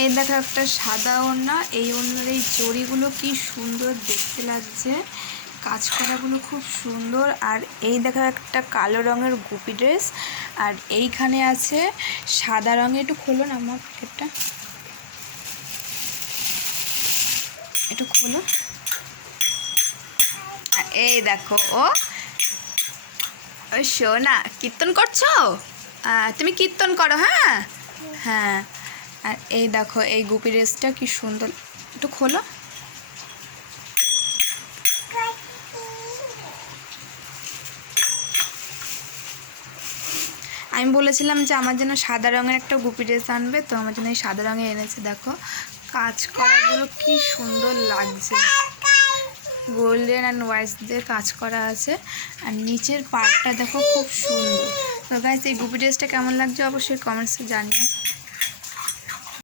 এই দেখো একটা সাদা ওড়না, এই ওড়নার এই জড়িগুলো কি সুন্দর দেখতে লাগছে, কাজ করাগুলো খুব সুন্দর। আর এই দেখো একটা কালো রঙের গুপি ড্রেস, আর এইখানে আছে সাদা রঙের। একটু খোলো না আমার প্যাকেটটা, একটু খোলো। আর এই দেখো ও সোনা কীর্তন করছো, তুমি কীর্তন করো। হ্যাঁ হ্যাঁ। আর এই দেখো এই গুপি ড্রেসটা কি সুন্দর, একটু খোলো। আমি বলেছিলাম যে আমার জন্য সাদা রঙের একটা গুপি ড্রেস আনবে, তো আমার জন্য এই সাদা রঙে এনেছে। দেখো কাজ করাগুলো কি সুন্দর লাগছে, গোল্ডেন অ্যান্ড হোয়াইট দিয়ে কাজ করা আছে। আর নিচের পার্টটা দেখো খুব সুন্দর। তো গাইস এই গুপি ড্রেসটা কেমন লাগছে অবশ্যই কমেন্টসে জানিও।